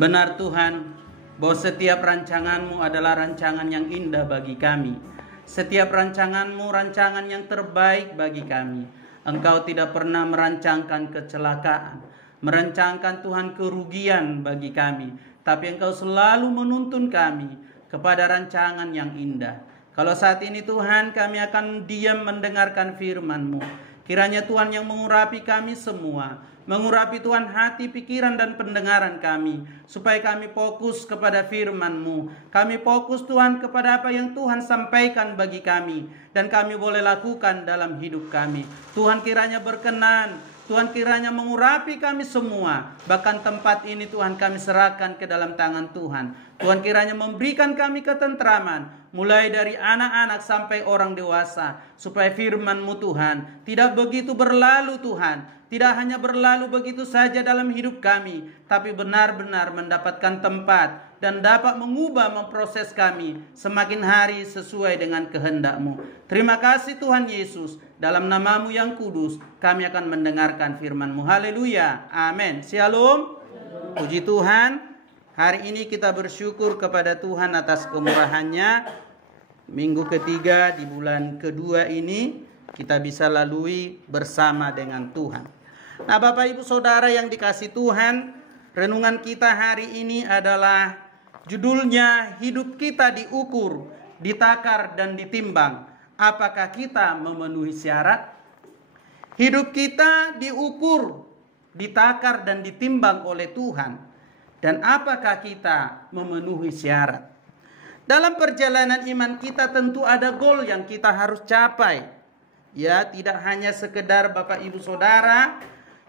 Benar Tuhan, bahwa setiap rancangan-Mu adalah rancangan yang indah bagi kami. Setiap rancangan-Mu rancangan yang terbaik bagi kami. Engkau tidak pernah merancangkan kecelakaan, merancangkan Tuhan kerugian bagi kami, tapi Engkau selalu menuntun kami kepada rancangan yang indah. Kalau saat ini Tuhan kami akan diam mendengarkan firman-Mu, kiranya Tuhan yang mengurapi kami semua, mengurapi Tuhan hati, pikiran dan pendengaran kami, supaya kami fokus kepada firman-Mu. Kami fokus Tuhan kepada apa yang Tuhan sampaikan bagi kami, dan kami boleh lakukan dalam hidup kami. Tuhan kiranya berkenan, Tuhan kiranya mengurapi kami semua. Bahkan tempat ini Tuhan kami serahkan ke dalam tangan Tuhan. Tuhan kiranya memberikan kami ketentraman, mulai dari anak-anak sampai orang dewasa, supaya firman-Mu Tuhan tidak begitu berlalu Tuhan, tidak hanya berlalu begitu saja dalam hidup kami, tapi benar-benar mendapatkan tempat dan dapat mengubah, memproses kami semakin hari sesuai dengan kehendak-Mu. Terima kasih Tuhan Yesus, dalam nama-Mu yang kudus kami akan mendengarkan firman-Mu. Haleluya, amin. Shalom. Puji Tuhan. Hari ini kita bersyukur kepada Tuhan atas kemurahan-Nya. Minggu ketiga di bulan kedua ini kita bisa lalui bersama dengan Tuhan. Nah, Bapak Ibu Saudara yang dikasihi Tuhan, renungan kita hari ini adalah judulnya hidup kita diukur, ditakar dan ditimbang. Apakah kita memenuhi syarat? Hidup kita diukur, ditakar dan ditimbang oleh Tuhan. Dan apakah kita memenuhi syarat? Dalam perjalanan iman kita tentu ada goal yang kita harus capai. Ya, tidak hanya sekedar Bapak Ibu Saudara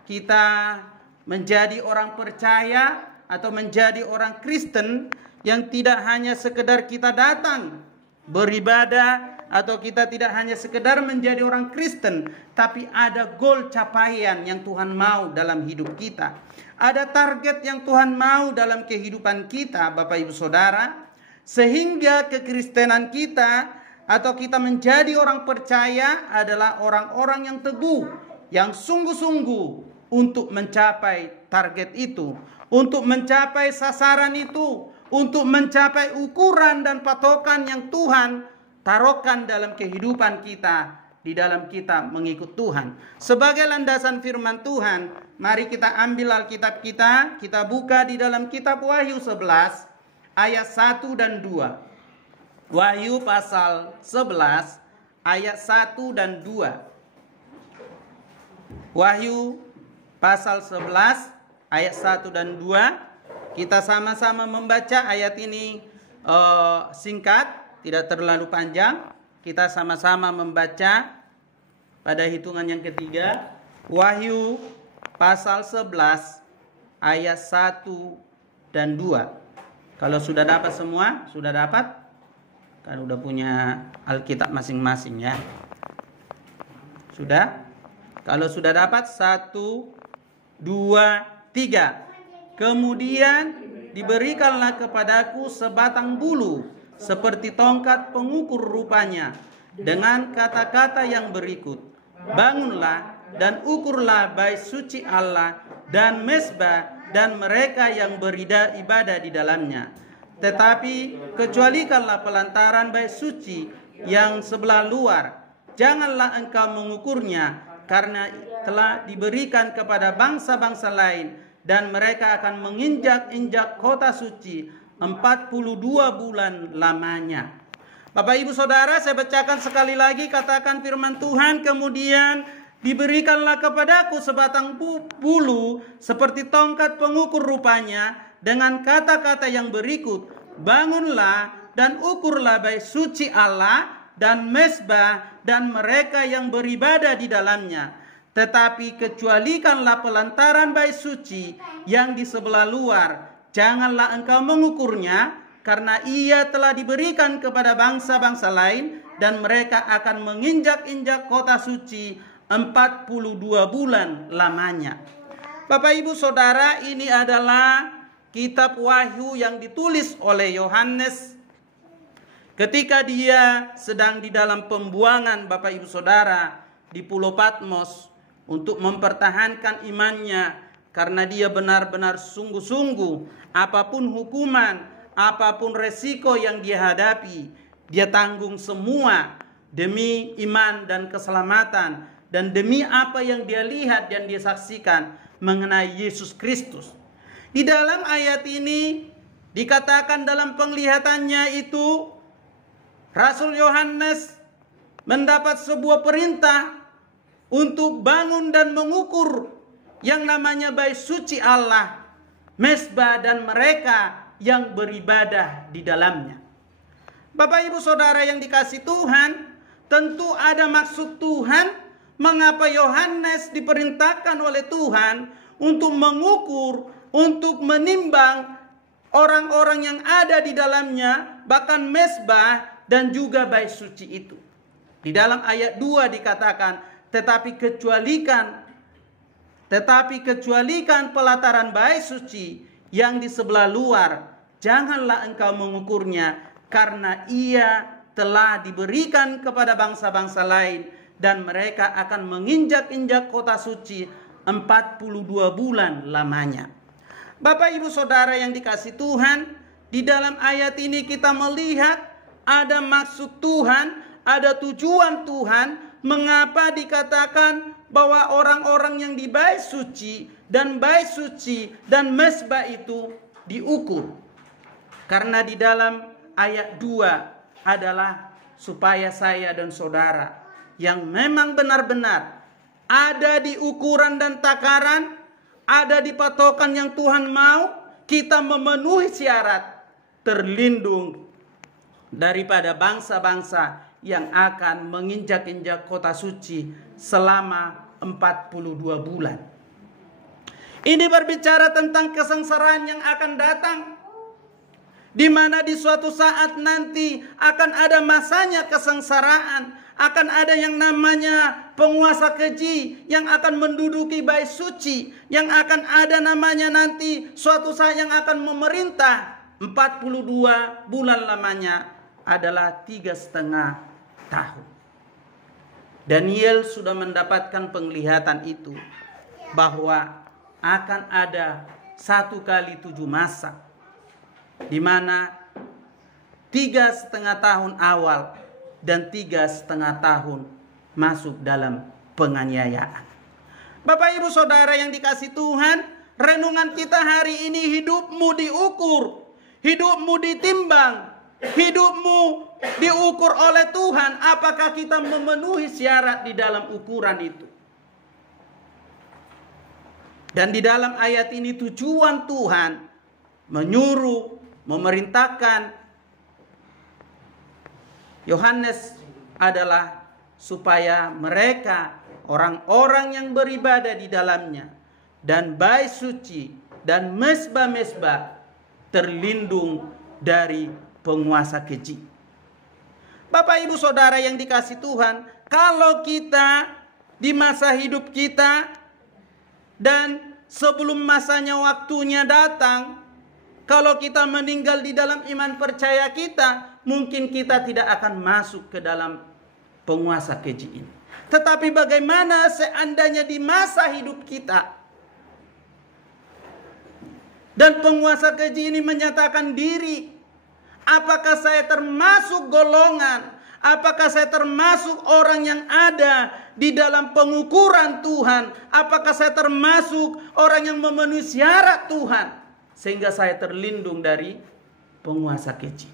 kita menjadi orang percaya atau menjadi orang Kristen yang tidak hanya sekedar kita datang beribadah, atau kita tidak hanya sekedar menjadi orang Kristen, tapi ada goal capaian yang Tuhan mau dalam hidup kita. Ada target yang Tuhan mau dalam kehidupan kita, Bapak Ibu Saudara, sehingga kekristenan kita atau kita menjadi orang percaya adalah orang-orang yang teguh, yang sungguh-sungguh untuk mencapai target itu, untuk mencapai sasaran itu, untuk mencapai ukuran dan patokan yang Tuhan taruhkan dalam kehidupan kita, di dalam kita mengikut Tuhan. Sebagai landasan firman Tuhan, mari kita ambil Alkitab kita buka di dalam kitab Wahyu 11 ayat 1 dan 2. Wahyu pasal 11 ayat 1 dan 2. Wahyu pasal 11 ayat 1 dan 2. Kita sama-sama membaca ayat ini singkat, tidak terlalu panjang. Kita sama-sama membaca pada hitungan yang ketiga. Wahyu pasal 11 ayat 1 dan 2. Kalau sudah dapat semua, sudah dapat? Kan udah punya Alkitab masing-masing ya. Sudah? Kalau sudah dapat 1, 2, 3. Kemudian diberikanlah kepadaku sebatang bulu seperti tongkat pengukur rupanya, dengan kata-kata yang berikut: bangunlah dan ukurlah bait suci Allah dan mezbah dan mereka yang beribadah di dalamnya. Tetapi kecualikanlah pelantaran bait suci yang sebelah luar. Janganlah engkau mengukurnya, karena telah diberikan kepada bangsa-bangsa lain, dan mereka akan menginjak-injak kota suci 42 bulan lamanya. Bapak Ibu Saudara, saya bacakan sekali lagi, katakan firman Tuhan. Kemudian diberikanlah kepadaku sebatang bulu seperti tongkat pengukur rupanya, dengan kata-kata yang berikut: bangunlah dan ukurlah bait suci Allah dan mezbah dan mereka yang beribadah di dalamnya. Tetapi kecualikanlah pelantaran bait suci yang di sebelah luar. Janganlah engkau mengukurnya, karena ia telah diberikan kepada bangsa-bangsa lain, dan mereka akan menginjak-injak kota suci 42 bulan lamanya. Bapak Ibu Saudara, ini adalah kitab Wahyu yang ditulis oleh Yohanes ketika dia sedang di dalam pembuangan, Bapak Ibu Saudara, di Pulau Patmos untuk mempertahankan imannya karena dia benar-benar sungguh-sungguh apapun hukuman, apapun resiko yang dia hadapi, dia tanggung semua demi iman dan keselamatan, dan demi apa yang dia lihat dan dia saksikan mengenai Yesus Kristus. Di dalam ayat ini dikatakan dalam penglihatannya itu, Rasul Yohanes mendapat sebuah perintah untuk bangun dan mengukur yang namanya bait suci Allah, mezbah dan mereka yang beribadah di dalamnya. Bapak Ibu Saudara yang dikasihi Tuhan, tentu ada maksud Tuhan mengapa Yohanes diperintahkan oleh Tuhan untuk mengukur, untuk menimbang orang-orang yang ada di dalamnya, bahkan mezbah dan juga bait suci itu. Di dalam ayat 2 dikatakan, tetapi kecualikan pelataran bait suci yang di sebelah luar, janganlah engkau mengukurnya, karena ia telah diberikan kepada bangsa-bangsa lain, dan mereka akan menginjak-injak kota suci 42 bulan lamanya. Bapak Ibu Saudara yang dikasihi Tuhan, di dalam ayat ini kita melihat ada maksud Tuhan, ada tujuan Tuhan, mengapa dikatakan bahwa orang-orang yang di bait suci dan mezbah itu diukur. Karena di dalam ayat 2 adalah supaya saya dan saudara yang memang benar-benar ada di ukuran dan takaran, ada di patokan yang Tuhan mau, kita memenuhi syarat terlindung daripada bangsa-bangsa yang akan menginjak-injak kota suci selama 42 bulan. Ini berbicara tentang kesengsaraan yang akan datang, di mana di suatu saat nanti akan ada masanya kesengsaraan, akan ada yang namanya penguasa keji yang akan menduduki bait suci, yang akan ada namanya nanti suatu saat yang akan memerintah 42 bulan lamanya adalah 3,5 tahun. Daniel sudah mendapatkan penglihatan itu, bahwa akan ada 1 kali 7 masa, di mana 3,5 tahun awal dan 3,5 tahun masuk dalam penganiayaan. Bapak Ibu Saudara yang dikasihi Tuhan, renungan kita hari ini, hidupmu diukur, hidupmu ditimbang, hidupmu diukur oleh Tuhan. Apakah kita memenuhi syarat di dalam ukuran itu? Dan di dalam ayat ini tujuan Tuhan menyuruh, memerintahkan Yohanes adalah supaya mereka, orang-orang yang beribadah di dalamnya, dan bait suci dan mezbah-mezbah terlindung dari penguasa keji. Bapak Ibu Saudara yang dikasihi Tuhan, kalau kita di masa hidup kita dan sebelum masanya waktunya datang, kalau kita meninggal di dalam iman percaya kita, mungkin kita tidak akan masuk ke dalam penguasa keji ini. Tetapi bagaimana seandainya di masa hidup kita dan penguasa keji ini menyatakan diri, apakah saya termasuk golongan, apakah saya termasuk orang yang ada di dalam pengukuran Tuhan, apakah saya termasuk orang yang memenuhi syarat Tuhan sehingga saya terlindung dari penguasa keji.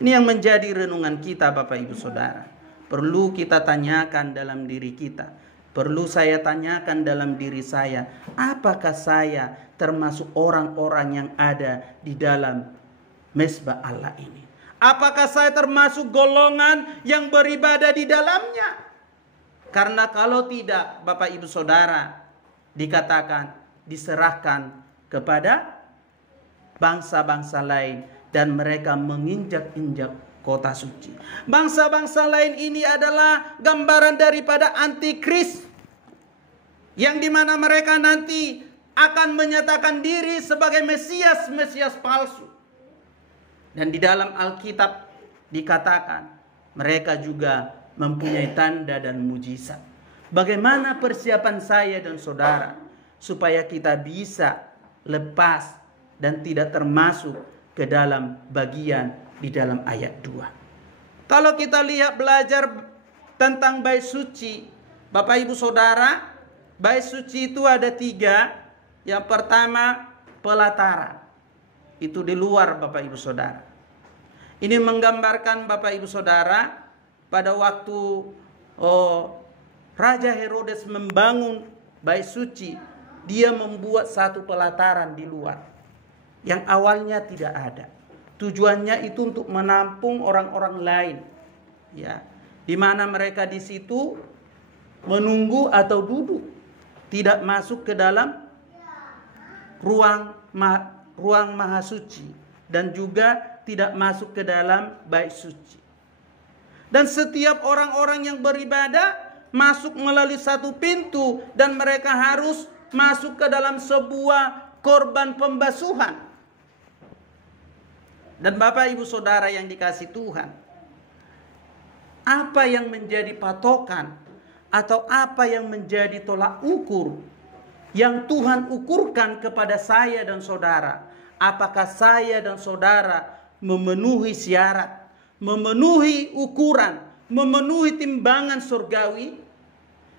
Ini yang menjadi renungan kita Bapak Ibu Saudara. Perlu kita tanyakan dalam diri kita, perlu saya tanyakan dalam diri saya, apakah saya termasuk orang-orang yang ada di dalam mezbah Allah ini? Apakah saya termasuk golongan yang beribadah di dalamnya? Karena kalau tidak, Bapak Ibu Saudara, dikatakan diserahkan kepada bangsa-bangsa lain dan mereka menginjak-injak kota suci. Bangsa-bangsa lain ini adalah gambaran daripada antikris, yang dimana mereka nanti akan menyatakan diri sebagai Mesias palsu. Dan di dalam Alkitab dikatakan mereka juga mempunyai tanda dan mujizat. Bagaimana persiapan saya dan saudara supaya kita bisa lepas dan tidak termasuk ke dalam bagian di dalam ayat 2. Kalau kita lihat belajar tentang bait suci, Bapak Ibu Saudara, bait suci itu ada 3. Yang pertama, pelataran. Itu di luar Bapak Ibu Saudara. Ini menggambarkan Bapak Ibu Saudara pada waktu Raja Herodes membangun bait suci, dia membuat satu pelataran di luar yang awalnya tidak ada. Tujuannya itu untuk menampung orang-orang lain, ya, di mana mereka di situ menunggu atau duduk, tidak masuk ke dalam ruang maha suci, dan juga tidak masuk ke dalam bait suci. Dan setiap orang-orang yang beribadah masuk melalui satu pintu, dan mereka harus masuk ke dalam sebuah korban pembasuhan. Dan Bapak Ibu Saudara yang dikasih Tuhan, apa yang menjadi patokan atau apa yang menjadi tolak ukur yang Tuhan ukurkan kepada saya dan saudara? Apakah saya dan saudara memenuhi syarat, memenuhi ukuran, memenuhi timbangan surgawi?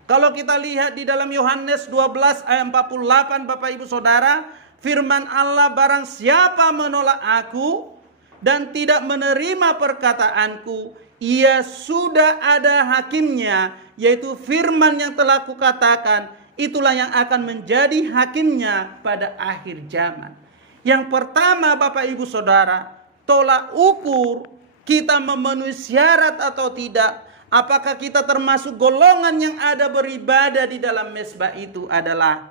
Kalau kita lihat di dalam Yohanes 12 ayat 48, Bapak Ibu Saudara, firman Allah, barang siapa menolak aku dan tidak menerima perkataanku, ia sudah ada hakimnya, yaitu firman yang telah kukatakan, itulah yang akan menjadi hakimnya pada akhir zaman. Yang pertama Bapak Ibu Saudara, tolak ukur kita memenuhi syarat atau tidak, apakah kita termasuk golongan yang ada beribadah di dalam mezbah, itu adalah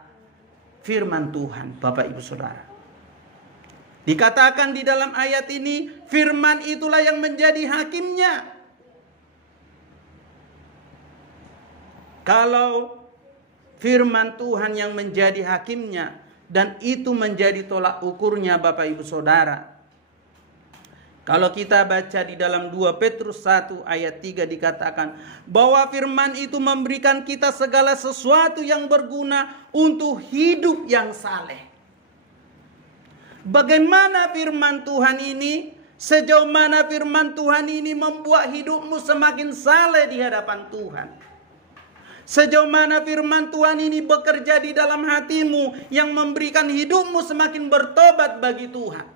firman Tuhan Bapak Ibu Saudara. Dikatakan di dalam ayat ini, firman itulah yang menjadi hakimnya. Kalau firman Tuhan yang menjadi hakimnya, dan itu menjadi tolak ukurnya Bapak Ibu Saudara. Kalau kita baca di dalam 2 Petrus 1 ayat 3 dikatakan bahwa firman itu memberikan kita segala sesuatu yang berguna untuk hidup yang saleh. Bagaimana firman Tuhan ini? Sejauh mana firman Tuhan ini membuat hidupmu semakin saleh di hadapan Tuhan? Sejauh mana firman Tuhan ini bekerja di dalam hatimu yang memberikan hidupmu semakin bertobat bagi Tuhan?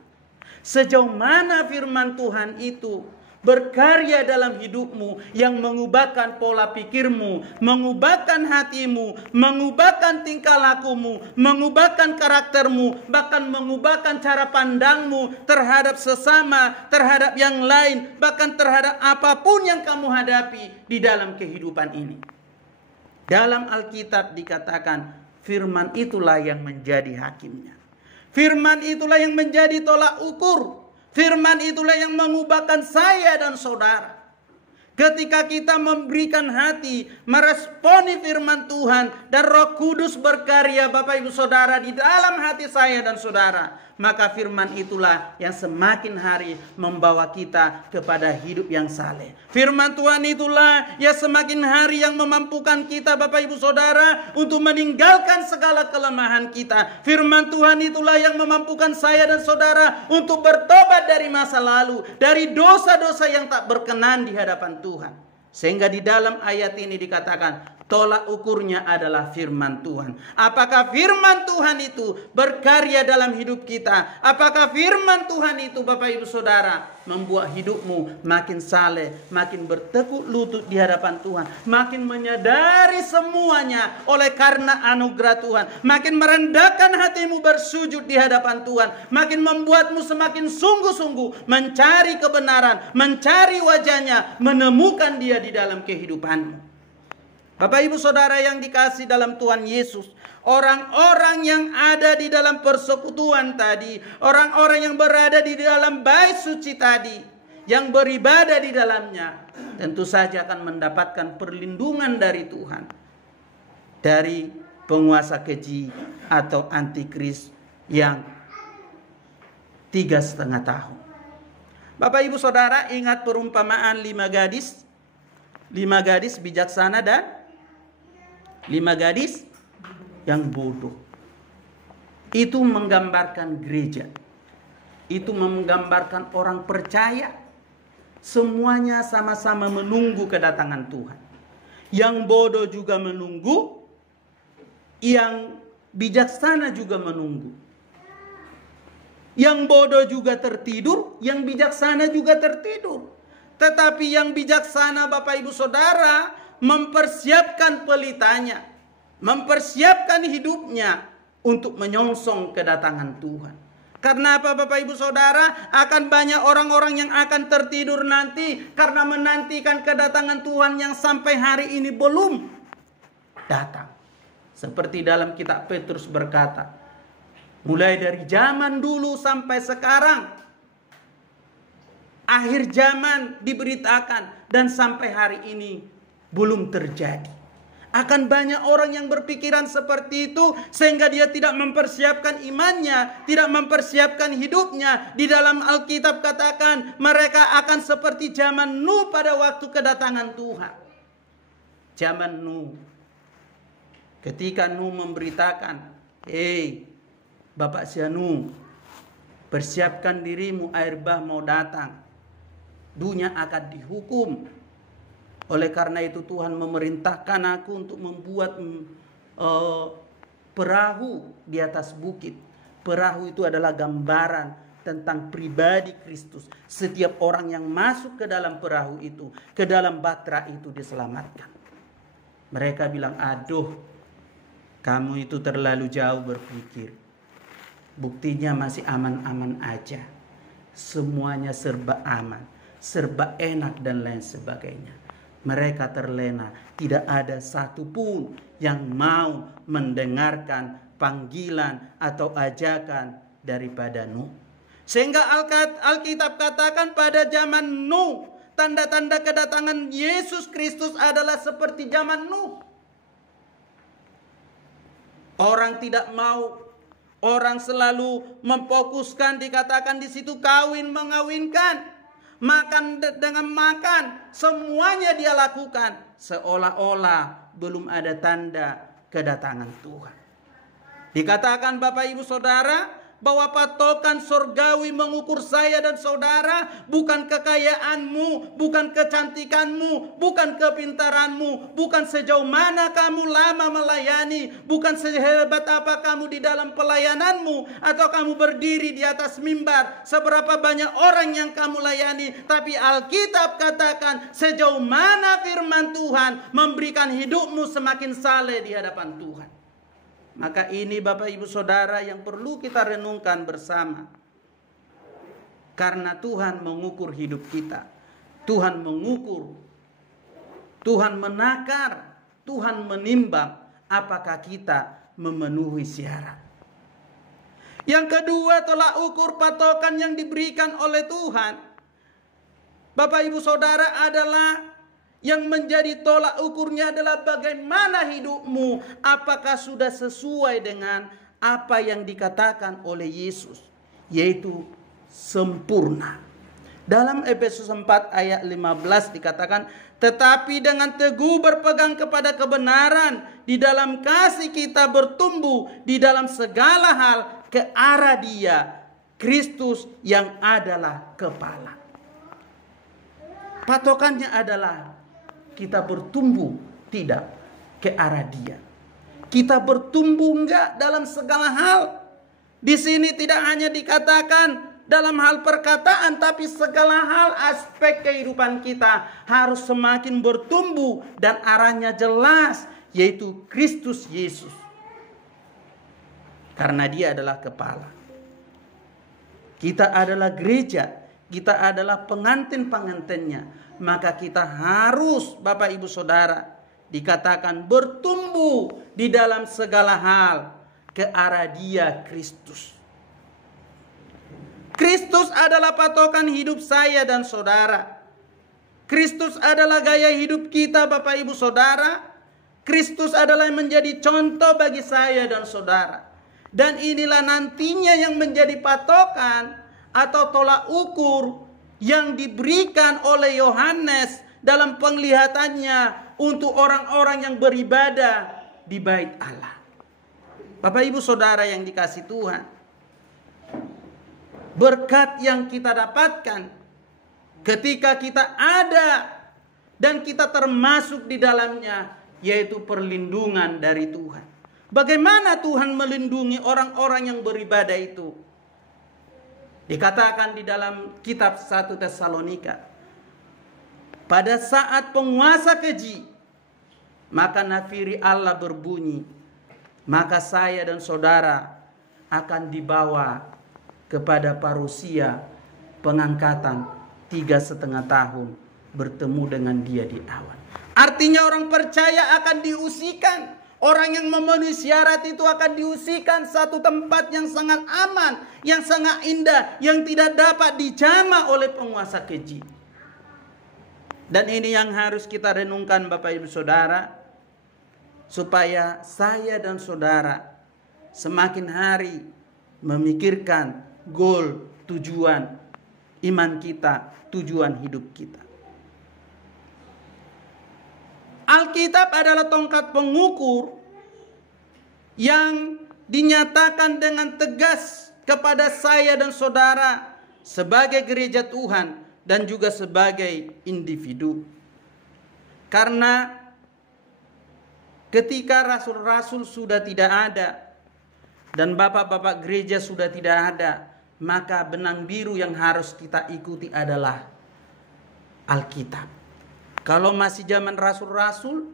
Sejauh mana firman Tuhan itu berkarya dalam hidupmu yang mengubahkan pola pikirmu, mengubahkan hatimu, mengubahkan tingkah lakumu, mengubahkan karaktermu, bahkan mengubahkan cara pandangmu terhadap sesama, terhadap yang lain, bahkan terhadap apapun yang kamu hadapi di dalam kehidupan ini. Dalam Alkitab dikatakan firman itulah yang menjadi hakimnya. Firman itulah yang menjadi tolak ukur. Firman itulah yang mengubahkan saya dan saudara. Ketika kita memberikan hati, meresponi firman Tuhan, dan Roh Kudus berkarya Bapak Ibu Saudara di dalam hati saya dan saudara, maka firman itulah yang semakin hari membawa kita kepada hidup yang saleh. Firman Tuhan itulah yang semakin hari yang memampukan kita Bapak Ibu Saudara untuk meninggalkan segala kelemahan kita. Firman Tuhan itulah yang memampukan saya dan saudara untuk bertobat dari masa lalu, dari dosa-dosa yang tak berkenan di hadapan Tuhan. Sehingga di dalam ayat ini dikatakan tolak ukurnya adalah firman Tuhan. Apakah firman Tuhan itu berkarya dalam hidup kita? Apakah firman Tuhan itu Bapak Ibu Saudara membuat hidupmu makin saleh, makin bertekuk lutut di hadapan Tuhan, makin menyadari semuanya oleh karena anugerah Tuhan, makin merendahkan hatimu bersujud di hadapan Tuhan, makin membuatmu semakin sungguh-sungguh mencari kebenaran, mencari wajahnya, menemukan dia di dalam kehidupanmu. Bapak Ibu Saudara yang dikasih dalam Tuhan Yesus, orang-orang yang ada di dalam persekutuan tadi, orang-orang yang berada di dalam bait suci tadi, yang beribadah di dalamnya, tentu saja akan mendapatkan perlindungan dari Tuhan, dari penguasa keji atau antikris yang 3,5 tahun. Bapak Ibu Saudara ingat perumpamaan 5 gadis bijaksana dan 5 gadis yang bodoh. Itu menggambarkan gereja. Itu menggambarkan orang percaya. Semuanya sama-sama menunggu kedatangan Tuhan. Yang bodoh juga menunggu, yang bijaksana juga menunggu. Yang bodoh juga tertidur, yang bijaksana juga tertidur. Tetapi yang bijaksana, Bapak Ibu Saudara, mempersiapkan pelitanya, mempersiapkan hidupnya untuk menyongsong kedatangan Tuhan. Karena apa, Bapak Ibu Saudara? Akan banyak orang-orang yang akan tertidur nanti karena menantikan kedatangan Tuhan yang sampai hari ini belum datang. Seperti dalam kitab Petrus berkata, mulai dari zaman dulu sampai sekarang, akhir zaman diberitakan dan sampai hari ini belum terjadi. Akan banyak orang yang berpikiran seperti itu sehingga dia tidak mempersiapkan imannya, tidak mempersiapkan hidupnya. Di dalam Alkitab katakan mereka akan seperti zaman Nuh pada waktu kedatangan Tuhan. Zaman Nuh. Ketika Nuh memberitakan, "Hei, Bapak Nuh, persiapkan dirimu, air bah mau datang. Dunia akan dihukum. Oleh karena itu Tuhan memerintahkan aku untuk membuat perahu di atas bukit." Perahu itu adalah gambaran tentang pribadi Kristus. Setiap orang yang masuk ke dalam perahu itu, ke dalam batra itu diselamatkan. Mereka bilang, "Aduh, kamu itu terlalu jauh berpikir. Buktinya masih aman-aman aja. Semuanya serba aman, serba enak dan lain sebagainya." Mereka terlena, tidak ada satupun yang mau mendengarkan panggilan atau ajakan daripada Nuh. Sehingga Alkitab katakan pada zaman Nuh, tanda-tanda kedatangan Yesus Kristus adalah seperti zaman Nuh. Orang tidak mau, orang selalu memfokuskan, dikatakan di situ kawin mengawinkan. Makan dengan makan, semuanya dia lakukan seolah-olah belum ada tanda kedatangan Tuhan. Dikatakan Bapak Ibu Saudara bahwa patokan surgawi mengukur saya dan saudara bukan kekayaanmu, bukan kecantikanmu, bukan kepintaranmu, bukan sejauh mana kamu lama melayani, bukan sehebat apa kamu di dalam pelayananmu, atau kamu berdiri di atas mimbar, seberapa banyak orang yang kamu layani. Tapi Alkitab katakan sejauh mana firman Tuhan memberikan hidupmu semakin saleh di hadapan Tuhan. Maka ini Bapak Ibu Saudara yang perlu kita renungkan bersama. Karena Tuhan mengukur hidup kita. Tuhan mengukur. Tuhan menakar. Tuhan menimbang apakah kita memenuhi syarat. Yang kedua, tolak ukur patokan yang diberikan oleh Tuhan, Bapak Ibu Saudara, adalah yang menjadi tolak ukurnya adalah bagaimana hidupmu. Apakah sudah sesuai dengan apa yang dikatakan oleh Yesus, yaitu sempurna. Dalam Efesus 4 ayat 15 dikatakan, tetapi dengan teguh berpegang kepada kebenaran, di dalam kasih kita bertumbuh di dalam segala hal ke arah Dia, Kristus yang adalah kepala. Patokannya adalah kita bertumbuh tidak ke arah Dia. Kita bertumbuh enggak dalam segala hal. Di sini tidak hanya dikatakan dalam hal perkataan, tapi segala hal aspek kehidupan kita harus semakin bertumbuh dan arahnya jelas, yaitu Kristus Yesus. Karena Dia adalah kepala. Kita adalah gereja, kita adalah pengantin-pengantinnya. Maka kita harus, Bapak Ibu Saudara, dikatakan bertumbuh di dalam segala hal ke arah Dia, Kristus. Kristus adalah patokan hidup saya dan saudara. Kristus adalah gaya hidup kita, Bapak Ibu Saudara. Kristus adalah yang menjadi contoh bagi saya dan saudara. Dan inilah nantinya yang menjadi patokan atau tolak ukur yang diberikan oleh Yohanes dalam penglihatannya untuk orang-orang yang beribadah di bait Allah. Bapak Ibu Saudara yang dikasih Tuhan, berkat yang kita dapatkan ketika kita ada dan kita termasuk di dalamnya, yaitu perlindungan dari Tuhan. Bagaimana Tuhan melindungi orang-orang yang beribadah itu? Dikatakan di dalam kitab 1 Tesalonika, pada saat penguasa keji, maka nafiri Allah berbunyi, maka saya dan saudara akan dibawa kepada parusia pengangkatan 3,5 tahun, bertemu dengan dia di awan. Artinya orang percaya akan diusikan. Orang yang memenuhi syarat itu akan diusikan satu tempat yang sangat aman, yang sangat indah, yang tidak dapat dijamah oleh penguasa keji. Dan ini yang harus kita renungkan Bapak Ibu Saudara, supaya saya dan saudara semakin hari memikirkan goal, tujuan iman kita, tujuan hidup kita. Alkitab adalah tongkat pengukur yang dinyatakan dengan tegas kepada saya dan saudara sebagai gereja Tuhan dan juga sebagai individu. Karena ketika rasul-rasul sudah tidak ada dan bapak-bapak gereja sudah tidak ada, maka benang biru yang harus kita ikuti adalah Alkitab. Kalau masih zaman rasul-rasul,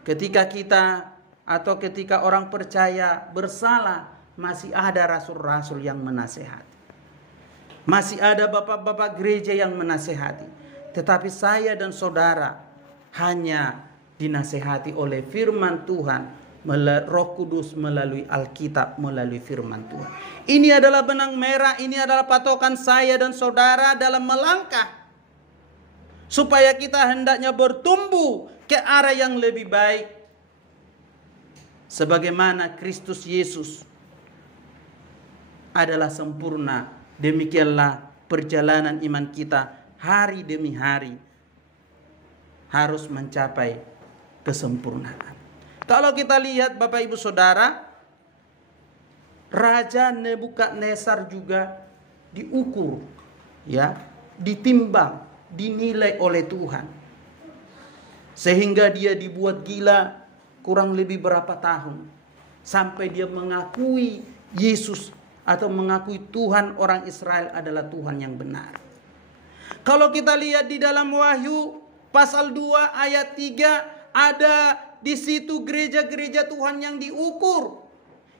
ketika kita atau ketika orang percaya bersalah, masih ada rasul-rasul yang menasehati. Masih ada bapak-bapak gereja yang menasehati. Tetapi saya dan saudara hanya dinasehati oleh firman Tuhan, Roh Kudus melalui Alkitab, melalui firman Tuhan. Ini adalah benang merah, ini adalah patokan saya dan saudara dalam melangkah, supaya kita hendaknya bertumbuh ke arah yang lebih baik, sebagaimana Kristus Yesus adalah sempurna. Demikianlah perjalanan iman kita hari demi hari harus mencapai kesempurnaan. Kalau kita lihat Bapak Ibu Saudara, Raja Nebukadnezar juga diukur, ya, ditimbang, dinilai oleh Tuhan, sehingga dia dibuat gila kurang lebih berapa tahun, sampai dia mengakui Yesus atau mengakui Tuhan orang Israel adalah Tuhan yang benar. Kalau kita lihat di dalam Wahyu pasal 2 ayat 3, ada di situ gereja-gereja Tuhan yang diukur,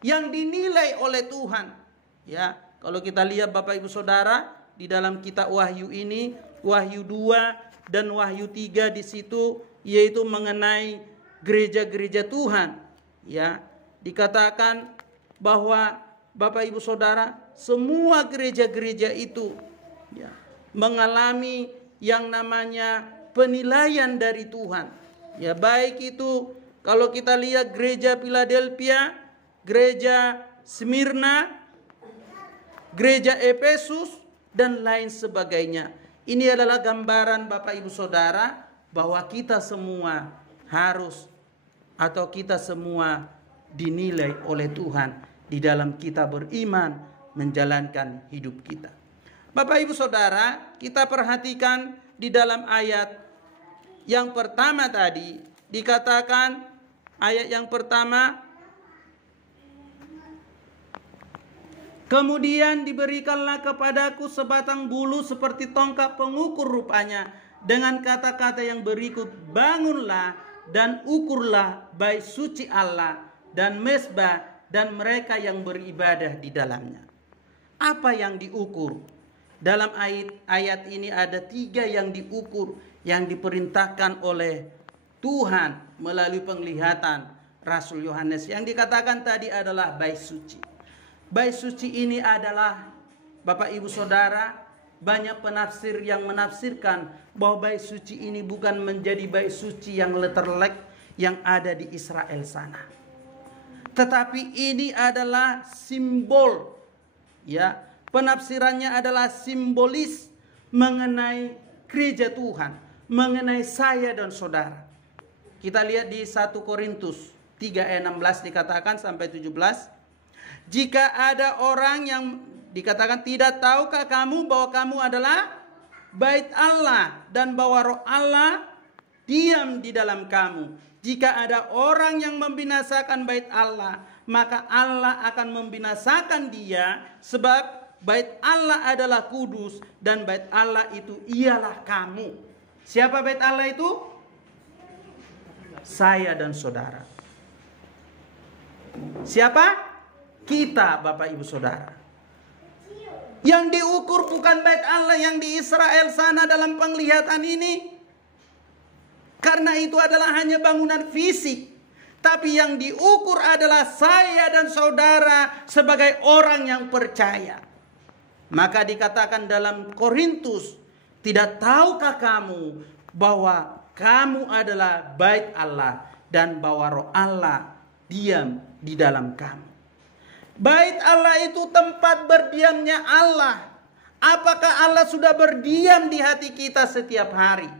yang dinilai oleh Tuhan. Ya, kalau kita lihat Bapak Ibu Saudara di dalam kitab Wahyu ini, Wahyu 2 dan Wahyu 3 di situ yaitu mengenai gereja-gereja Tuhan. Ya, dikatakan bahwa Bapak Ibu Saudara, semua gereja-gereja itu ya, mengalami yang namanya penilaian dari Tuhan. Ya, baik itu kalau kita lihat gereja Philadelphia, gereja Smyrna, gereja Efesus dan lain sebagainya. Ini adalah gambaran Bapak Ibu Saudara bahwa kita semua harus atau kita semua dinilai oleh Tuhan di dalam kita beriman menjalankan hidup kita. Bapak Ibu Saudara, kita perhatikan di dalam ayat yang pertama tadi, dikatakan ayat yang pertama, kemudian diberikanlah kepadaku sebatang bulu seperti tongkat pengukur rupanya, dengan kata-kata yang berikut, bangunlah dan ukurlah bait suci Allah dan mezbah dan mereka yang beribadah di dalamnya. Apa yang diukur? Dalam ayat ini ada 3 yang diukur, yang diperintahkan oleh Tuhan melalui penglihatan Rasul Yohanes. Yang dikatakan tadi adalah bait suci. Bait suci ini adalah, Bapak Ibu Saudara, banyak penafsir yang menafsirkan bahwa bait suci ini bukan menjadi bait suci yang letterlek yang ada di Israel sana, tetapi ini adalah simbol, ya, penafsirannya adalah simbolis mengenai gereja Tuhan, mengenai saya dan saudara. Kita lihat di 1 Korintus 3 ayat 16 dikatakan sampai 17. Jika ada orang yang dikatakan, tidak tahukah kamu bahwa kamu adalah bait Allah dan bahwa roh Allah diam di dalam kamu. Jika ada orang yang membinasakan bait Allah, maka Allah akan membinasakan dia, sebab bait Allah adalah kudus dan bait Allah itu ialah kamu. Siapa bait Allah itu? Saya dan saudara. Siapa? Kita, Bapak Ibu Saudara. Yang diukur bukan bait Allah yang di Israel sana dalam penglihatan ini, karena itu adalah hanya bangunan fisik. Tapi yang diukur adalah saya dan saudara sebagai orang yang percaya. Maka dikatakan dalam Korintus, tidak tahukah kamu bahwa kamu adalah bait Allah dan bahwa roh Allah diam di dalam kamu. Bait Allah itu tempat berdiamnya Allah. Apakah Allah sudah berdiam di hati kita setiap hari?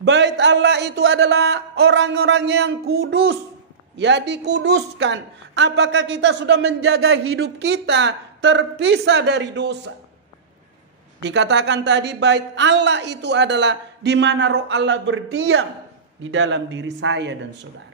Bait Allah itu adalah orang-orang yang kudus, ya dikuduskan. Apakah kita sudah menjaga hidup kita terpisah dari dosa? Dikatakan tadi bait Allah itu adalah di mana roh Allah berdiam di dalam diri saya dan saudara.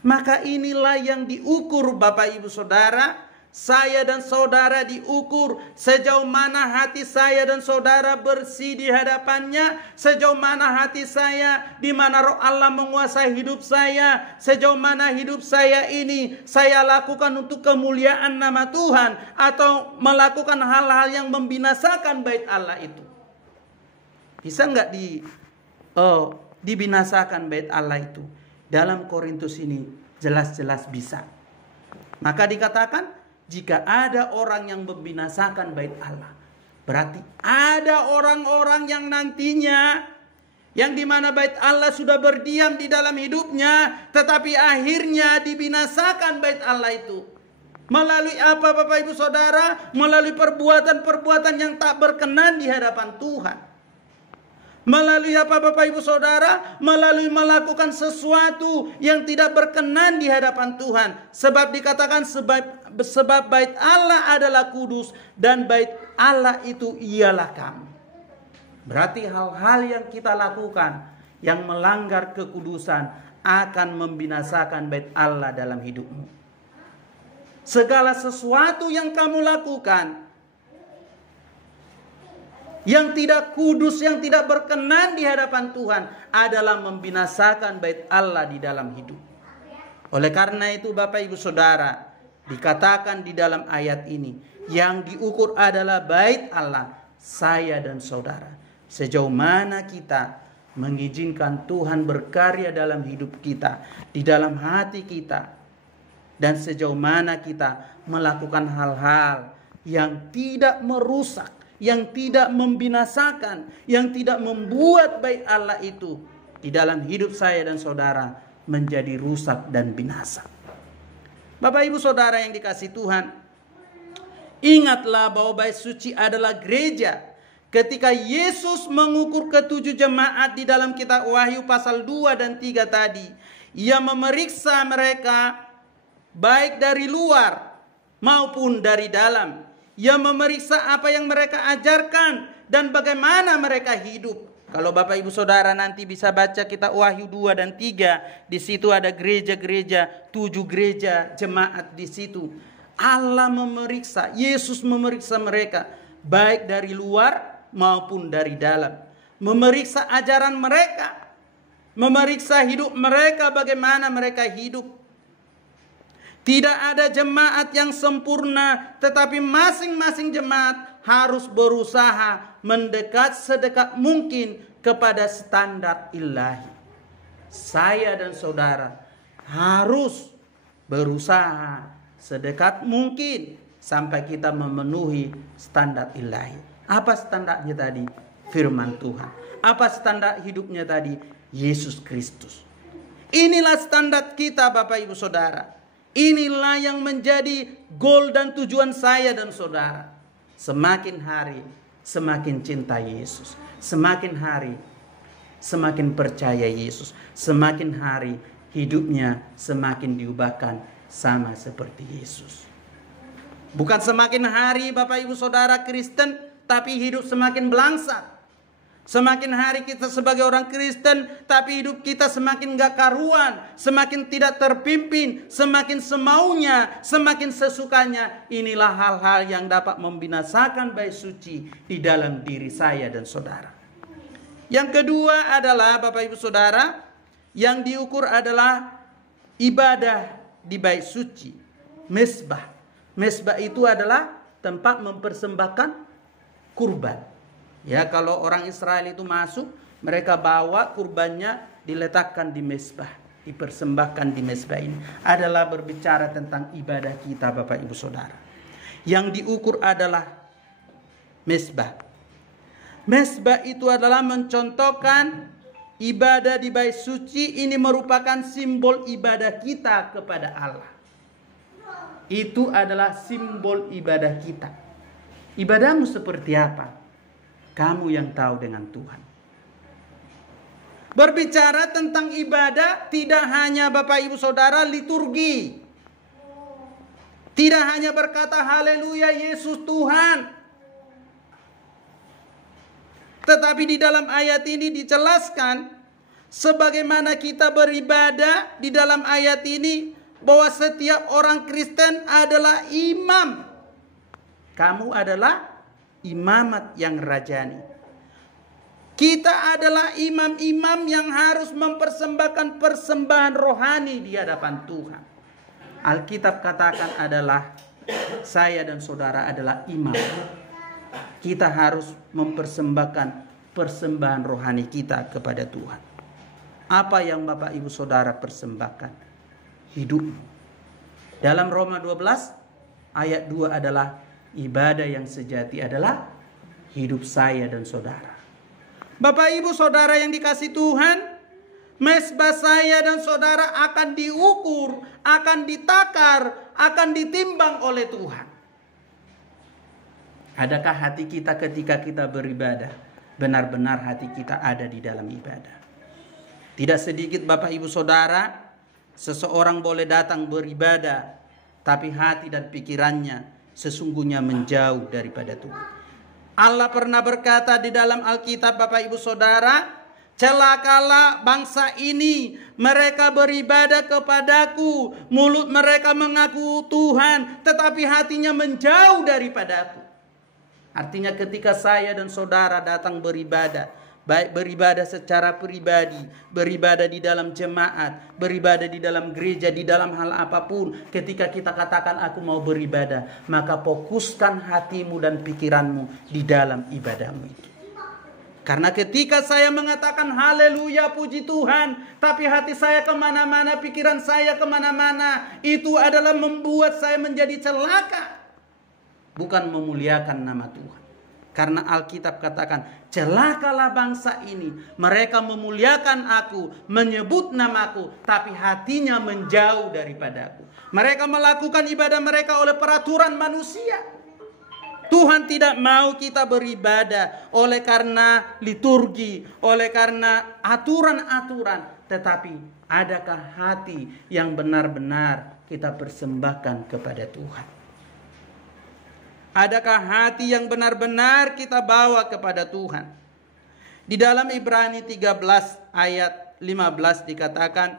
Maka inilah yang diukur Bapak Ibu Saudara. Saya dan saudara diukur sejauh mana hati saya dan saudara bersih di hadapannya, sejauh mana hati saya, di mana roh Allah menguasai hidup saya, sejauh mana hidup saya ini saya lakukan untuk kemuliaan nama Tuhan atau melakukan hal-hal yang membinasakan bait Allah itu. Bisa nggak dibinasakan bait Allah itu? Dalam Korintus ini jelas-jelas bisa. Maka dikatakan, jika ada orang yang membinasakan bait Allah, berarti ada orang-orang yang nantinya, yang dimana bait Allah sudah berdiam di dalam hidupnya, tetapi akhirnya dibinasakan bait Allah itu. Melalui apa Bapak Ibu Saudara? Melalui perbuatan-perbuatan yang tak berkenan di hadapan Tuhan. Melalui apa Bapak Ibu Saudara? Melalui melakukan sesuatu yang tidak berkenan di hadapan Tuhan. Sebab dikatakan sebab bait Allah adalah kudus dan bait Allah itu ialah kamu. Berarti hal-hal yang kita lakukan yang melanggar kekudusan akan membinasakan bait Allah dalam hidupmu. Segala sesuatu yang kamu lakukan yang tidak kudus, yang tidak berkenan di hadapan Tuhan adalah membinasakan bait Allah di dalam hidup. Oleh karena itu Bapak Ibu Saudara, dikatakan di dalam ayat ini, yang diukur adalah bait Allah, saya dan saudara. Sejauh mana kita mengizinkan Tuhan berkarya dalam hidup kita, di dalam hati kita, dan sejauh mana kita melakukan hal-hal yang tidak merusak, yang tidak membinasakan, yang tidak membuat bait Allah itu di dalam hidup saya dan saudara menjadi rusak dan binasa. Bapak Ibu Saudara yang dikasihi Tuhan, ingatlah bahwa bait suci adalah gereja. Ketika Yesus mengukur ketujuh jemaat di dalam kitab Wahyu pasal 2 dan 3 tadi, Ia memeriksa mereka baik dari luar maupun dari dalam. Ia memeriksa apa yang mereka ajarkan dan bagaimana mereka hidup. Kalau Bapak Ibu Saudara nanti bisa baca kitab Wahyu 2 dan 3, di situ ada gereja-gereja, 7 gereja jemaat di situ. Allah memeriksa, Yesus memeriksa mereka baik dari luar maupun dari dalam. Memeriksa ajaran mereka, memeriksa hidup mereka, bagaimana mereka hidup. Tidak ada jemaat yang sempurna, tetapi masing-masing jemaat harus berusaha mendekat sedekat mungkin kepada standar ilahi. Saya dan saudara harus berusaha sedekat mungkin sampai kita memenuhi standar ilahi. Apa standarnya tadi? Firman Tuhan. Apa standar hidupnya tadi? Yesus Kristus. Inilah standar kita Bapak Ibu Saudara. Inilah yang menjadi goal dan tujuan saya dan saudara. Semakin hari semakin cinta Yesus. Semakin hari semakin percaya Yesus. Semakin hari hidupnya semakin diubahkan sama seperti Yesus. Bukan semakin hari Bapak Ibu Saudara Kristen, tapi hidup semakin belangsat. Semakin hari kita sebagai orang Kristen, tapi hidup kita semakin gak karuan, semakin tidak terpimpin, semakin semaunya, semakin sesukanya. Inilah hal-hal yang dapat membinasakan bait suci di dalam diri saya dan saudara. Yang kedua adalah Bapak Ibu Saudara, yang diukur adalah ibadah di bait suci, mezbah. Mezbah itu adalah tempat mempersembahkan kurban. Ya, kalau orang Israel itu masuk, mereka bawa kurbannya diletakkan di mezbah, dipersembahkan di mezbah ini. Adalah berbicara tentang ibadah kita Bapak Ibu Saudara. Yang diukur adalah mezbah. Mezbah itu adalah mencontohkan ibadah di bait suci. Ini merupakan simbol ibadah kita kepada Allah. Itu adalah simbol ibadah kita. Ibadahmu seperti apa? Kamu yang tahu dengan Tuhan. Berbicara tentang ibadah, tidak hanya Bapak Ibu Saudara liturgi. Tidak hanya berkata haleluya Yesus Tuhan. Tetapi di dalam ayat ini dijelaskan sebagaimana kita beribadah. Di dalam ayat ini bahwa setiap orang Kristen adalah imam. Kamu adalah imamat yang rajani. Kita adalah imam-imam yang harus mempersembahkan persembahan rohani di hadapan Tuhan. Alkitab katakan adalah saya dan saudara adalah imam. Kita harus mempersembahkan persembahan rohani kita kepada Tuhan. Apa yang Bapak Ibu Saudara persembahkan? Hidup. Dalam Roma 12 ayat 2 adalah ibadah yang sejati adalah hidup saya dan saudara. Bapak Ibu Saudara yang dikasihi Tuhan, mezbah saya dan saudara akan diukur, akan ditakar, akan ditimbang oleh Tuhan. Adakah hati kita ketika kita beribadah, benar-benar hati kita ada di dalam ibadah? Tidak sedikit Bapak Ibu Saudara, seseorang boleh datang beribadah, tapi hati dan pikirannya sesungguhnya menjauh daripada Tuhan. Allah pernah berkata di dalam Alkitab Bapak Ibu Saudara, celakalah bangsa ini, mereka beribadah kepadaku, mulut mereka mengaku Tuhan, tetapi hatinya menjauh daripadaku. Artinya ketika saya dan saudara datang beribadah, baik beribadah secara pribadi, beribadah di dalam jemaat, beribadah di dalam gereja, di dalam hal apapun. Ketika kita katakan aku mau beribadah, maka fokuskan hatimu dan pikiranmu di dalam ibadahmu itu. Karena ketika saya mengatakan haleluya puji Tuhan, tapi hati saya kemana-mana, pikiran saya kemana-mana, itu adalah membuat saya menjadi celaka. Bukan memuliakan nama Tuhan. Karena Alkitab katakan, celakalah bangsa ini. Mereka memuliakan aku, menyebut namaku, tapi hatinya menjauh daripadaku. Mereka melakukan ibadah mereka oleh peraturan manusia. Tuhan tidak mau kita beribadah oleh karena liturgi, oleh karena aturan-aturan. Tetapi adakah hati yang benar-benar kita persembahkan kepada Tuhan? Adakah hati yang benar-benar kita bawa kepada Tuhan? Di dalam Ibrani 13 ayat 15 dikatakan,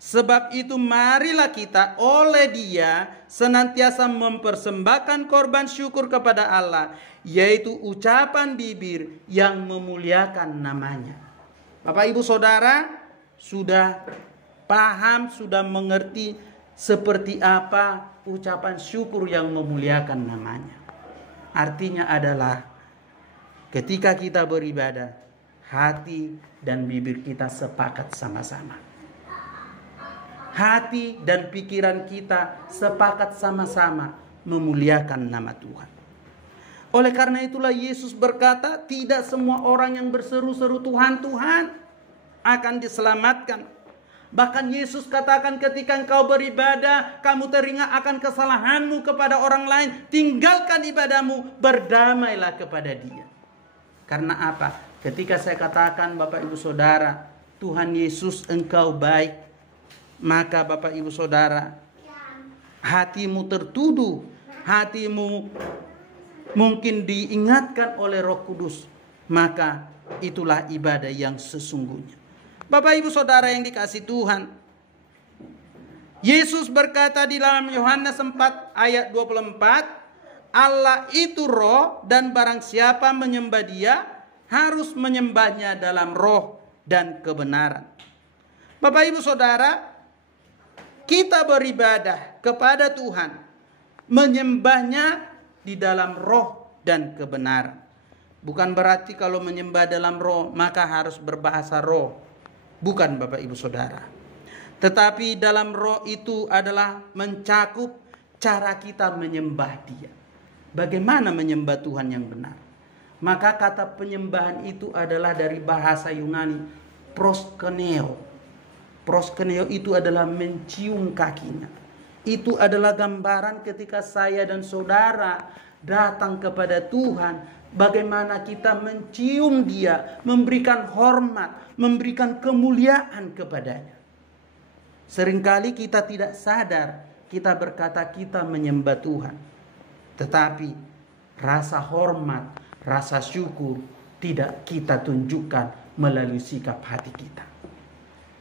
sebab itu marilah kita oleh Dia senantiasa mempersembahkan korban syukur kepada Allah, yaitu ucapan bibir yang memuliakan namanya. Bapak Ibu Saudara sudah paham, sudah mengerti seperti apa ucapan syukur yang memuliakan namanya. Artinya adalah ketika kita beribadah, hati dan bibir kita sepakat sama-sama. Hati dan pikiran kita sepakat sama-sama memuliakan nama Tuhan. Oleh karena itulah Yesus berkata, tidak semua orang yang berseru-seru Tuhan, Tuhan akan diselamatkan. Bahkan Yesus katakan ketika engkau beribadah, kamu teringat akan kesalahanmu kepada orang lain, tinggalkan ibadahmu, berdamailah kepada Dia. Karena apa? Ketika saya katakan Bapak Ibu Saudara, Tuhan Yesus engkau baik, maka Bapak Ibu Saudara, hatimu tertuduh, hatimu mungkin diingatkan oleh Roh Kudus, maka itulah ibadah yang sesungguhnya. Bapak Ibu Saudara yang dikasihi Tuhan, Yesus berkata di dalam Yohanes 4 ayat 24, Allah itu roh dan barang siapa menyembah Dia harus menyembahnya dalam roh dan kebenaran. Bapak Ibu Saudara, kita beribadah kepada Tuhan, menyembahnya di dalam roh dan kebenaran. Bukan berarti kalau menyembah dalam roh maka harus berbahasa roh. Bukan Bapak Ibu Saudara. Tetapi dalam roh itu adalah mencakup cara kita menyembah Dia. Bagaimana menyembah Tuhan yang benar? Maka kata penyembahan itu adalah dari bahasa Yunani proskeneo. Proskeneo itu adalah mencium kakinya. Itu adalah gambaran ketika saya dan saudara datang kepada Tuhan, bagaimana kita mencium Dia, memberikan hormat, memberikan kemuliaan kepadanya. Seringkali kita tidak sadar, kita berkata kita menyembah Tuhan, tetapi rasa hormat, rasa syukur tidak kita tunjukkan melalui sikap hati kita.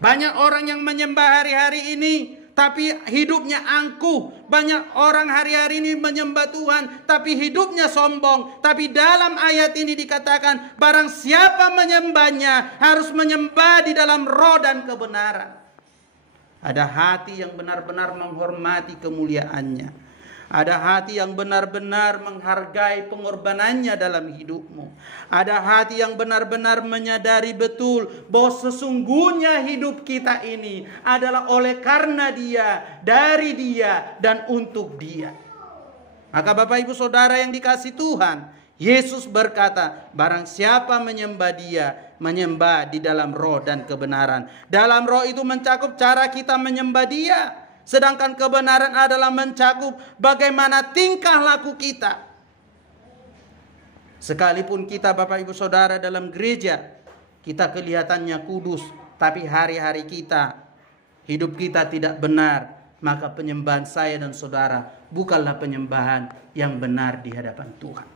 Banyak orang yang menyembah hari-hari ini, tapi hidupnya angkuh. Banyak orang hari-hari ini menyembah Tuhan, tapi hidupnya sombong. Tapi dalam ayat ini dikatakan, barang siapa menyembahnya harus menyembah di dalam roh dan kebenaran. Ada hati yang benar-benar menghormati kemuliaannya. Ada hati yang benar-benar menghargai pengorbanannya dalam hidupmu. Ada hati yang benar-benar menyadari betul bahwa sesungguhnya hidup kita ini adalah oleh karena Dia, dari Dia, dan untuk Dia. Maka Bapak Ibu Saudara yang dikasihi Tuhan, Yesus berkata, barang siapa menyembah Dia, menyembah di dalam roh dan kebenaran. Dalam roh itu mencakup cara kita menyembah Dia. Sedangkan kebenaran adalah mencakup bagaimana tingkah laku kita. Sekalipun kita Bapak Ibu Saudara dalam gereja, kita kelihatannya kudus, tapi hari-hari kita, hidup kita tidak benar, maka penyembahan saya dan saudara bukanlah penyembahan yang benar di hadapan Tuhan.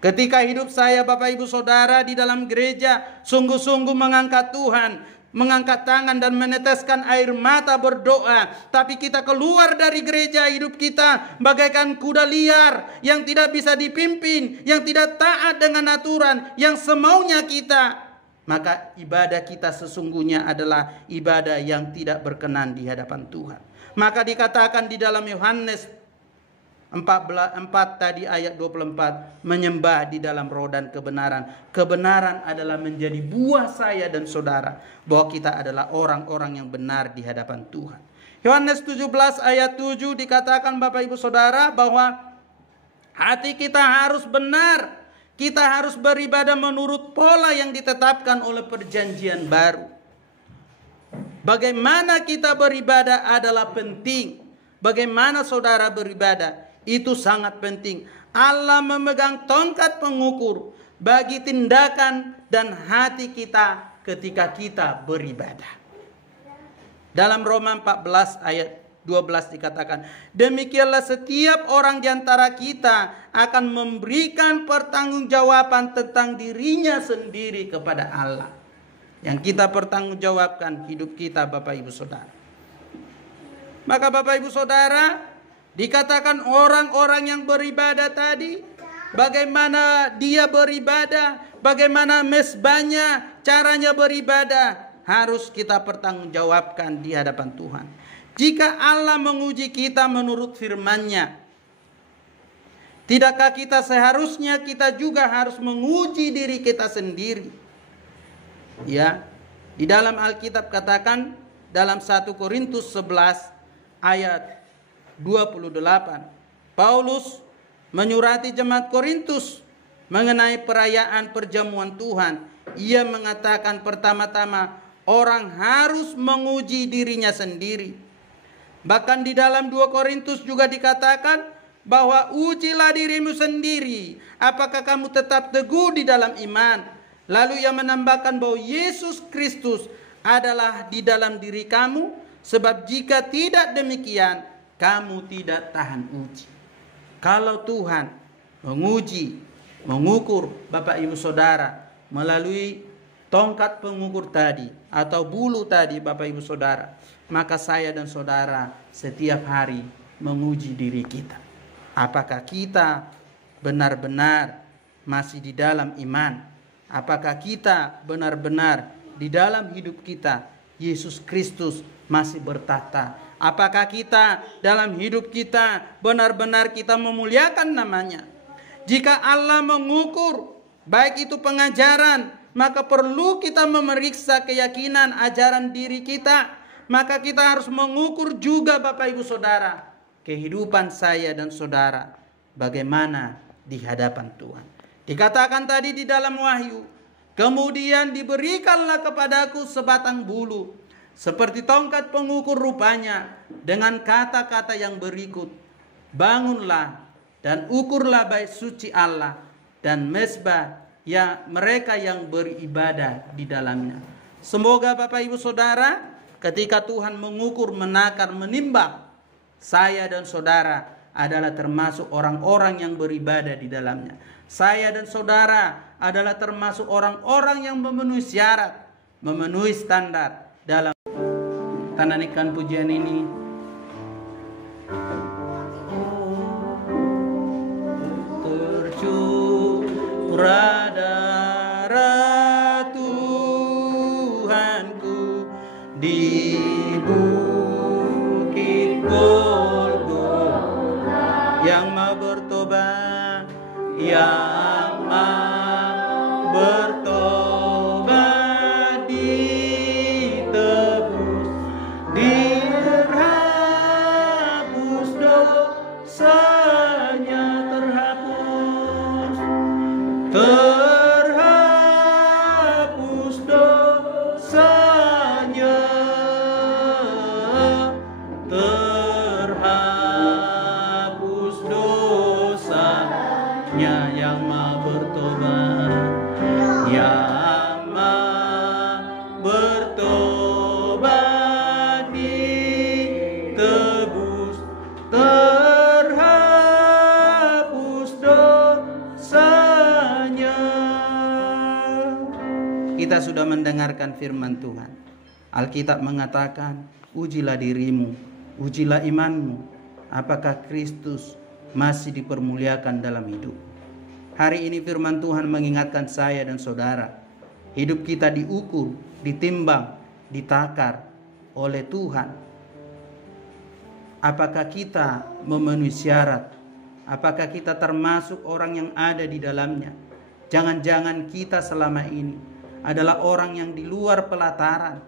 Ketika hidup saya Bapak Ibu Saudara di dalam gereja sungguh-sungguh mengangkat Tuhan, mengangkat tangan dan meneteskan air mata berdoa, tapi kita keluar dari gereja, hidup kita bagaikan kuda liar yang tidak bisa dipimpin, yang tidak taat dengan aturan, yang semaunya kita, maka ibadah kita sesungguhnya adalah ibadah yang tidak berkenan di hadapan Tuhan. Maka dikatakan di dalam Yohanes 4 tadi ayat 24, menyembah di dalam roh dan kebenaran. Kebenaran adalah menjadi buah saya dan saudara, bahwa kita adalah orang-orang yang benar di hadapan Tuhan. Yohanes 17 ayat 7 dikatakan Bapak Ibu Saudara bahwa hati kita harus benar. Kita harus beribadah menurut pola yang ditetapkan oleh perjanjian baru. Bagaimana kita beribadah adalah penting. Bagaimana saudara beribadah itu sangat penting. Allah memegang tongkat pengukur bagi tindakan dan hati kita ketika kita beribadah. Dalam Roma 14 ayat 12 dikatakan, demikianlah setiap orang di antara kita akan memberikan pertanggungjawaban tentang dirinya sendiri kepada Allah. Yang kita pertanggungjawabkan hidup kita Bapak Ibu Saudara. Maka Bapak Ibu Saudara, dikatakan orang-orang yang beribadah tadi, bagaimana dia beribadah, bagaimana mezbahnya, caranya beribadah, harus kita pertanggungjawabkan di hadapan Tuhan. Jika Allah menguji kita menurut firman-Nya, tidakkah kita seharusnya kita juga harus menguji diri kita sendiri? Ya, di dalam Alkitab katakan dalam 1 Korintus 11 ayat 28, Paulus menyurati jemaat Korintus mengenai perayaan perjamuan Tuhan. Ia mengatakan pertama-tama orang harus menguji dirinya sendiri. Bahkan di dalam 2 Korintus juga dikatakan bahwa ujilah dirimu sendiri, apakah kamu tetap teguh di dalam iman. Lalu ia menambahkan bahwa Yesus Kristus adalah di dalam diri kamu, Sebab jika tidak demikian, kamu tidak tahan uji. Kalau Tuhan menguji, mengukur Bapak Ibu Saudara melalui tongkat pengukur tadi atau bulu tadi Bapak Ibu Saudara, maka saya dan saudara setiap hari menguji diri kita. Apakah kita benar-benar masih di dalam iman? Apakah kita benar-benar di dalam hidup kita Yesus Kristus masih bertata? Apakah kita dalam hidup kita benar-benar kita memuliakan namanya? Jika Allah mengukur baik itu pengajaran, maka perlu kita memeriksa keyakinan ajaran diri kita. Maka kita harus mengukur juga Bapak Ibu Saudara kehidupan saya dan saudara bagaimana di hadapan Tuhan. Dikatakan tadi di dalam Wahyu, kemudian diberikanlah kepadaku sebatang bulu seperti tongkat pengukur rupanya, dengan kata-kata yang berikut, bangunlah dan ukurlah bait suci Allah dan mezbah ya mereka yang beribadah di dalamnya. Semoga Bapak Ibu Saudara, ketika Tuhan mengukur, menakar, menimbang, saya dan saudara adalah termasuk orang-orang yang beribadah di dalamnya. Saya dan saudara adalah termasuk orang-orang yang memenuhi syarat, memenuhi standar dalam. Kita nyanyikan pujian ini. Tercurah darah Tuhanku di bukit Golgota, yang mau bertobat, yang mau bertobat ditebus, dihapus dosanya, terhapus dosanya, terhapus dosanya, yang mau bertobat, yang mau bertobat ditebus, terhapus dosanya. Kita sudah mendengarkan firman Tuhan. Alkitab mengatakan, ujilah dirimu, ujilah imanmu, apakah Kristus masih dipermuliakan dalam hidup. Hari ini firman Tuhan mengingatkan saya dan saudara, hidup kita diukur, ditimbang, ditakar oleh Tuhan. Apakah kita memenuhi syarat? Apakah kita termasuk orang yang ada di dalamnya? Jangan-jangan kita selama ini adalah orang yang di luar pelataran.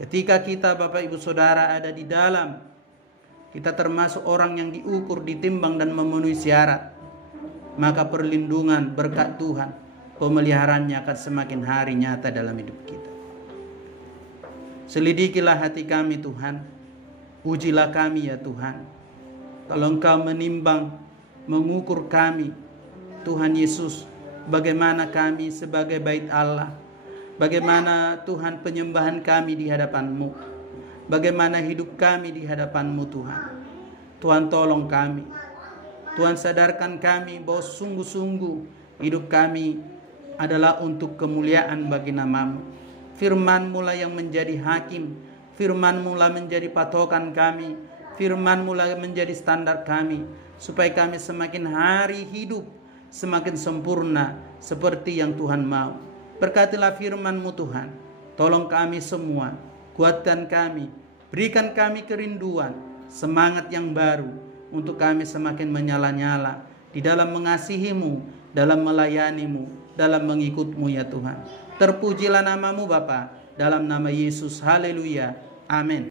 Ketika kita Bapak Ibu Saudara ada di dalam, kita termasuk orang yang diukur, ditimbang dan memenuhi syarat. Maka perlindungan berkat Tuhan, pemeliharaannya akan semakin hari nyata dalam hidup kita. Selidikilah hati kami Tuhan, ujilah kami ya Tuhan. Kalau Engkau menimbang, mengukur kami, Tuhan Yesus, bagaimana kami sebagai bait Allah, bagaimana Tuhan penyembahan kami di hadapan-Mu, bagaimana hidup kami di hadapan-Mu Tuhan. Tuhan tolong kami, Tuhan sadarkan kami bahwa sungguh-sungguh hidup kami adalah untuk kemuliaan bagi nama-Mu. Firman-Mu lah yang menjadi hakim, Firman-Mu lah menjadi patokan kami, Firman-Mu lah menjadi standar kami, supaya kami semakin hari hidup semakin sempurna seperti yang Tuhan mau. Berkatilah firman-Mu Tuhan, tolong kami semua, kuatkan kami, berikan kami kerinduan, semangat yang baru, untuk kami semakin menyala-nyala di dalam mengasihi-Mu, dalam melayani-Mu, dalam mengikut-Mu ya Tuhan. Terpujilah nama-Mu Bapa, dalam nama Yesus, haleluya, amin.